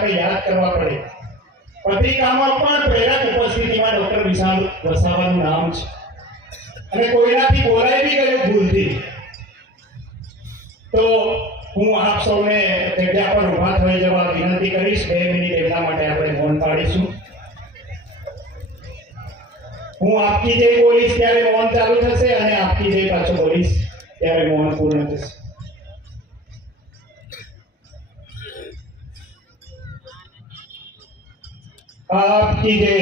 આપણે યાદ કરવા પડે. પત્રિકામાં પણ પ્રેરક ઉપસ્થિતિમાં ડોક્ટર વિશાલ વસાવાનું નામ છે. અને કોઈનાથી બોલાય બી ગયું ભૂલથી. તો હું આપ સૌને જગ્યા પર ઊભા થઈ જવા વિનંતી કરીશ. બે મિનિટ એમના માટે આપણે મૌન પાડીશું. હું આપકી જે બોલીશ ત્યારે મૌન ચાલુ થશે અને આપકી જે પાછું બોલીશ ત્યારે મૌન પૂર્ણ થશે. આપકી જય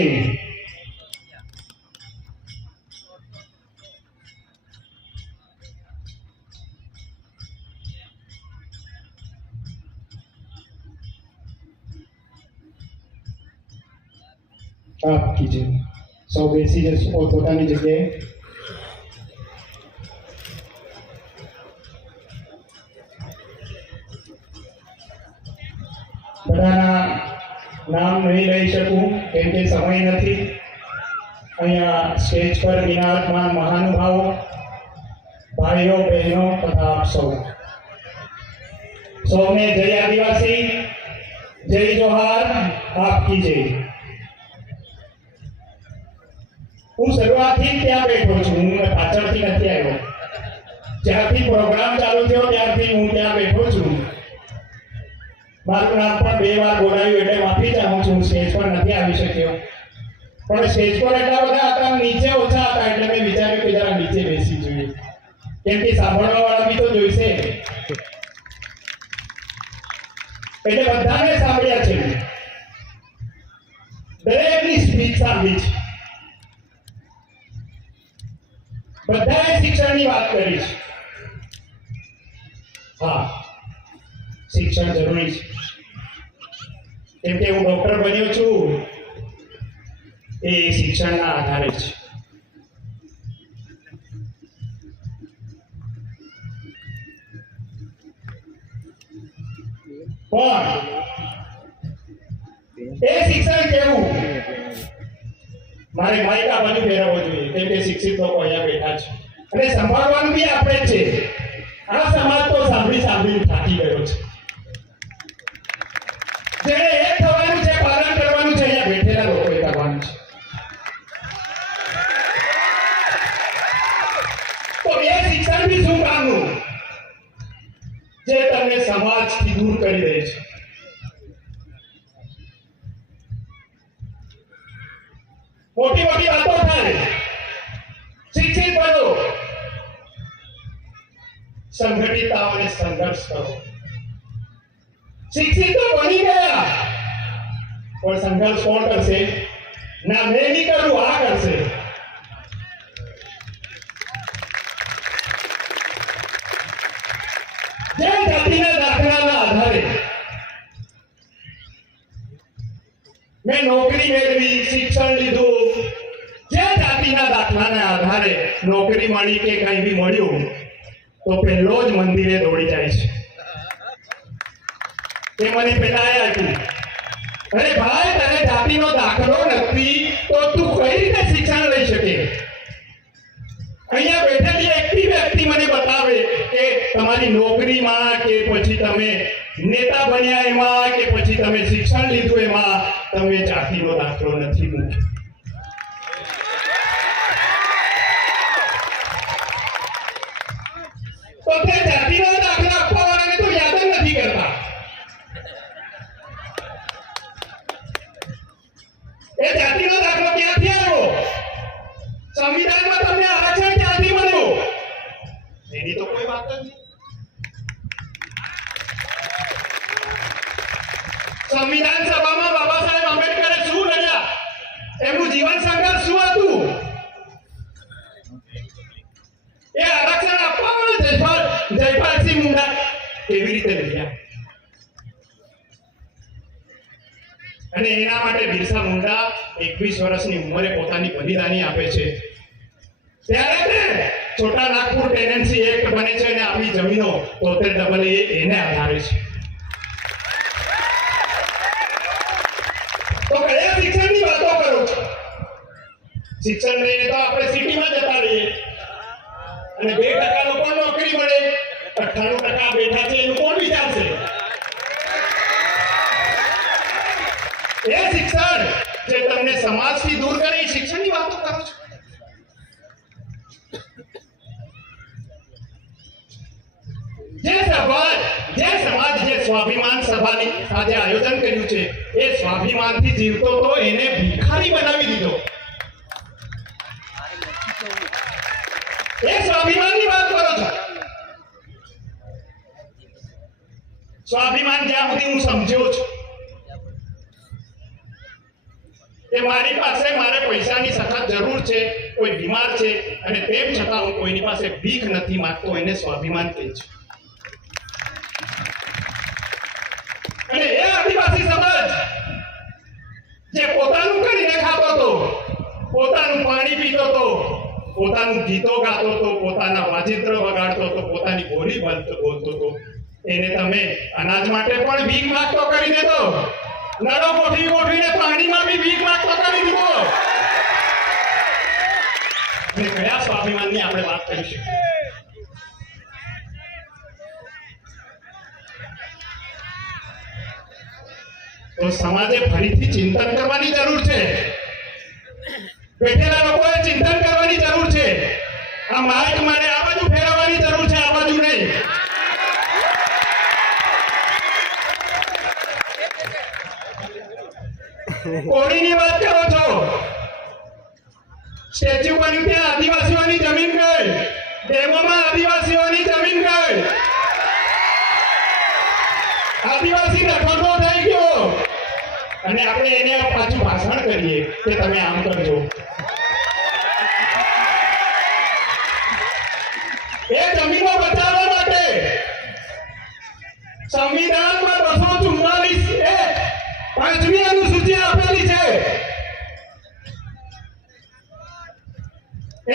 આપકી જય સૌ બેસી જશું પોતપોતાની જગ્યાએ બધાના નામ નહીં લઈ શકું, કેમ કે સમય નથી. અહીંયા સ્ટેજ પર વિરાજમાન મહાનુભાવો, ભાઈઓ, બહેનો, તથા આપ સૌ. સૌને જય આદિવાસી, જય જોહાર આપકી જય. હું શરૂઆતથી ત્યાં બેઠો છું, હું પાછળથી નથી આવ્યો. જ્યાંથી પ્રોગ્રામ ચાલુ થયો ત્યારથી હું ત્યાં બેઠો છું મારું નામ પણ બે વાર બોલાવ્યું એટલે માફી ચાહું છું. સ્ટેજ પર નથી આવી શક્યો. પણ સ્ટેજ પર એટલા બધા હતા, નીચે ઓછા હતા, એટલે મેં વિચાર્યું કે જરા નીચે બેસી જોઈએ. કેમ કે સાંભળવા વાળા બી તો જોઈશે. એટલે બધાને સાંભળ્યા છે. દરેકની સ્પીચ સાંભળી છે. બધાએ શિક્ષણની વાત કરી છે. હા, શિક્ષણ જરૂરી છે. કેમ હું ડૉક્ટર બન્યો છું. એ શિક્ષણના આધારે છે પણ એ શિક્ષણ કેવું? મારે માઇક આ બાજુ ફેરવવો જોઈએ, કેમ શિક્ષિત લોકો અહીંયા બેઠા છે. અને સંભાળવાનું બી આપણે જ છે. આ સમાજ તો સાંભળી સાંભળી થાકી ગયો છે જેને એક થવાનું છે પાલન કરવાનું છે અહીંયા બેઠેલા લોકોએ કરવાનું છે તો એ શિક્ષણ બી શું કામનું જે તમને સમાજથી દૂર કરી દે છે મોટી મોટી વાતો થાય શિક્ષિત બનો અને સંઘર્ષ કરો. શિક્ષિત તો બની ગયા. પણ સંઘર્ષ કોણ કરશે? ના, મેં નહીં કરું આ કરશે. દાખલાના આધારે મેં નોકરી મેળવી, શિક્ષણ લીધું. જે જાતિના દાખલાના આધારે નોકરી મળી કે કંઈ બી મળ્યું તો પહેલો જ મંદિરે દોડી જાય છે. એ મને પેલા આપ્યું. અરે ભાઈ, તને જાતિનો દાખલો નથી, તો તું કઈ રીતે શિક્ષણ લઈ શકે? અહીંયા બેઠેલી એકટી વ્યક્તિ મને બતાવે કે તમારી નોકરીમાં કે પછી તમે નેતા બન્યા એમાં કે પછી તમે શિક્ષણ લીધું એમાં, તમે જાતિનો દાખલો નથી મૂક્યો. તો તે જાતિનો દાખલો આપવા વાળાને તો યાદ જ નથી કરતા. એ જાતિનો દાખલો ક્યાંથી આવ્યો? સંવિધાનમાં તમને આરક્ષણ ક્યાંથી મળ્યું. એની તો કોઈ વાત નહીં. અને એના માટે બિરસા મુંડા એકવીસ વર્ષની ઉંમરે પોતાની બલિદાની આપે છે. ત્યારે ને છોટા નાગપુર ટેનન્સી એક્ટ બને છે અને આપણી જમીનો તોતેર ડબલ એ એને આધારે છે. તો કયા શિક્ષણની વાતો કરો? શિક્ષણ લઈએ તો આપણે સિટીમાં જતા રહીએ. અને બે ટકા લોકો નોકરી મળે. અઠ્ઠાણું ટકા બેઠા છે, એનું કોણ વિચારશે? અને સમાજથી દૂર કરે શિક્ષણની વાતો કરો છો. જે સભા જે સમાજ જે સ્વાભિમાન સભાની આજે આયોજન કર્યું છે, એ સ્વાભિમાનથી જીવતો તો એને ભિખારી બનાવી દીધો. એ સ્વાભિમાનની વાત કરો છો. સ્વાભિમાન જ્યાં સુધી હું સમજ્યો છું કે મારી પાસે મારે પૈસાની સખત જરૂર છે, કોઈ બીમાર છે, અને તેમ છતાં હું કોઈની પાસે ભીખ નથી માંગતો, એને સ્વાભિમાન કહે છે. અને એ આદિવાસી સમાજ જે પોતાનું કરીને ખાતો હતો, પોતાનું પાણી પીતો હતો, પોતાનું ગીતો ગાતો હતો, પોતાના વાજિત્ર વગાડતો હતો, પોતાની બોલી બોલતો હતો, એને તમે અનાજ માટે પણ ભીખ માંગતો કરી દેતો. નળો ગોઠવી ગોઠવીને પાણીમાં વીક ભીખ માંગતો દીધો અને કયા સ્વાભિમાનની આપણે વાત કરીશું? તો સમાજે ફરીથી ચિંતન કરવાની જરૂર છે. બેઠેલા લોકોએ ચિંતન કરવાની જરૂર છે. આ માર્ગ મારે આ બાજુ ફેરવવાની જરૂર છે આ બાજુ નહીં કોણીની વાત કરો છો? સ્ટેચ્યુ બની ત્યાં આદિવાસીઓની જમીન ગઈ. ડેમોમાં આદિવાસીઓની જમીન ગઈ. આદિવાસી રખડતો થઈ ગયો. અને આપણે એને પાછું ભાષણ કરીએ કે તમે આમ કરજો. એ જમીનો બચાવવા માટે સંવિધાનમાં બસો ચુમ્માલીસ પાંચમી અનુસૂચિ આપેલી છે.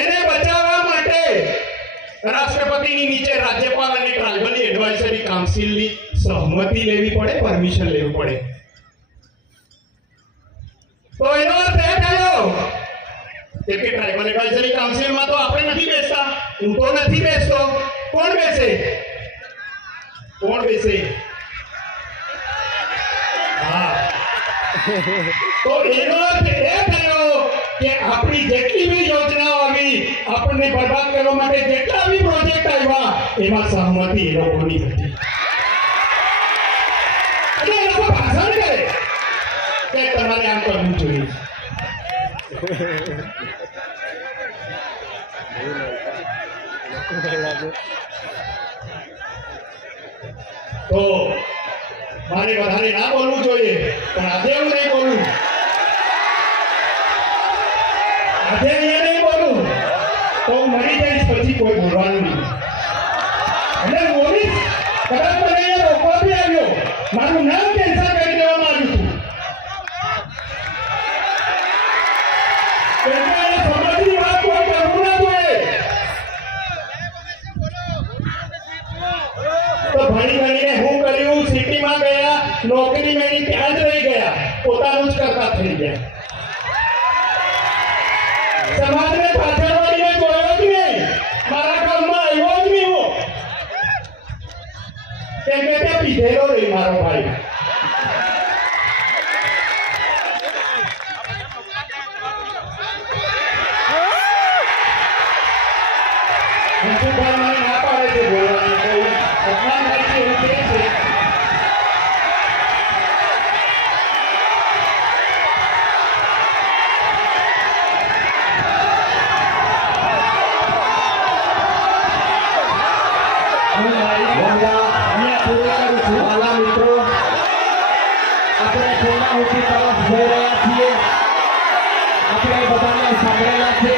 એને બચાવવા માટે રાષ્ટ્રપતિની નીચે રાજ્યપાલ અને ટ્રાઇબલ એડવાઇઝરી કાઉન્સિલની સહમતિ લેવી પડે પરમિશન લેવું પડે. તો એનો અર્થ એ થયો કે ટ્રાઇબલ એડવાઇઝરી કાઉન્સિલમાં તો આપણે નથી બેસતા, હું તો નથી બેસતો. કોણ બેસે? કોણ બેસે હા તો એનો એ થયો કે આપણી જેટલી બી યોજનાઓ આવી, આપણને બરબાદ કરવા માટે જેટલા બી પ્રોજેક્ટ આવ્યા, એમાં સહમતિ એ લોકોની હતી. એટલે એ લોકો ભાષણ કરે કે તમારે આમ કરવું જોઈએ. તો મારે વધારે ના બોલવું જોઈએ, પણ આજે એવું નહીં બોલું. આજે નહીં બોલું. તો હું મરી જઈશ, પછી કોઈ બોલવાનું નહીં. એટલે બોલીશ, કદાચ મને અહીંયા રોકવા બી આવ્યો. મારું નામ કેન્સલ કરી દેવામાં આવ્યું હતું કેમ કે આ સમાજની વાત કોઈ કરવું ના જોઈએ તો ભણી ભણીને હું કર્યું સિટીમાં ગયા નોકરી મેળવી ત્યાં જ રહી ગયા પોતાનું જ કરતા થઈ ગયા સમાજને પાછળ વળીને જોયો જ નહીં. મારા કામમાં આવ્યો જ નહીં કેમ કે તે પીધેલો રહી મારો ભાઈ. પૂર્ણાહુતિ તરફ જઈ રહ્યા છીએ આપણે બધાને સાંભળેલા છે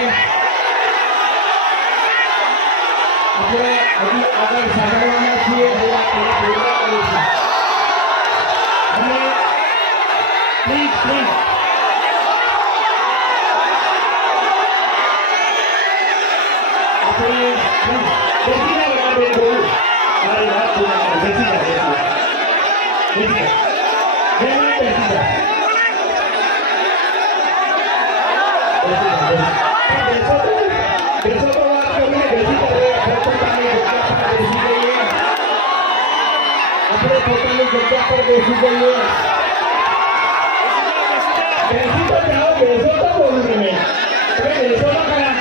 આપણે હજી આગળ સાંભળવાના છીએ આપણે પોતાની જગ્યા પર બેસી જઈએ બેસી તો જાઓ બેસો તો બોલું તમે તમે બેસો તો ખરા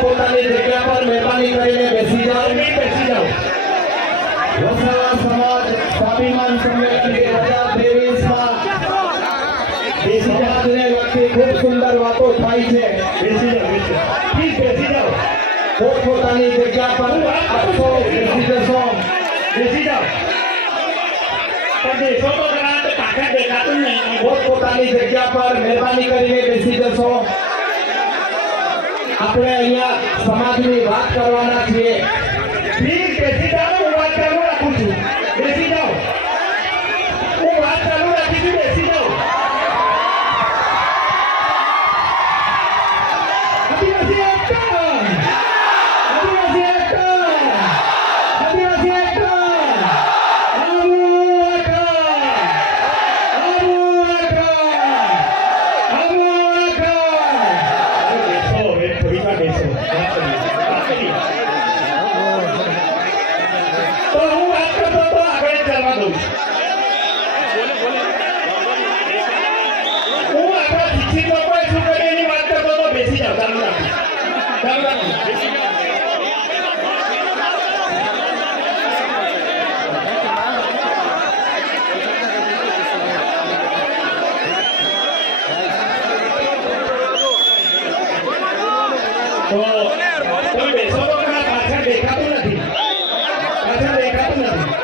પોતાની જગ્યા પર મહેરબાની કરીને બેસી જાઓ બેસી જાઓ વસાવા સમાજ સ્વાભિમાન સંમેલન બે સુંદર વાતો થાય છે. બેસી પોતપોતાની જગ્યા પર આપશો બેસી જશો પોતપોતાની જગ્યા પર મહેરબાની કરીને બેસી જશો. આપણે અહીંયા સમાજની વાત કરવાના છીએ. બેસી જાઓ હું વાત ચાલુ રાખું છું બેસી જાઓ હું વાત ચાલુ રાખી છું બેસી જાઓ આદિવાસી એકતા આદિવાસી એકતા આદિવાસી એકતા આવું એકતા આવું એકતા આવું એકતા બેસો હવે થોડી વાર બેસો વાત કરીએ વાત કરીએ તો હું વાત કરતો તો આગળ જ ચાલવા દઉં છું હું આપણા શિક્ષિત લોકોએ શું કર્યું એની વાત કરતો તો બેસી જાઓ ચાલુ રાખો ચાલુ રાખો બેસી જાઓ તો તમે બેસો તો ખરા પાછળ દેખાતું નથી. પાછળ દેખાતું નથી.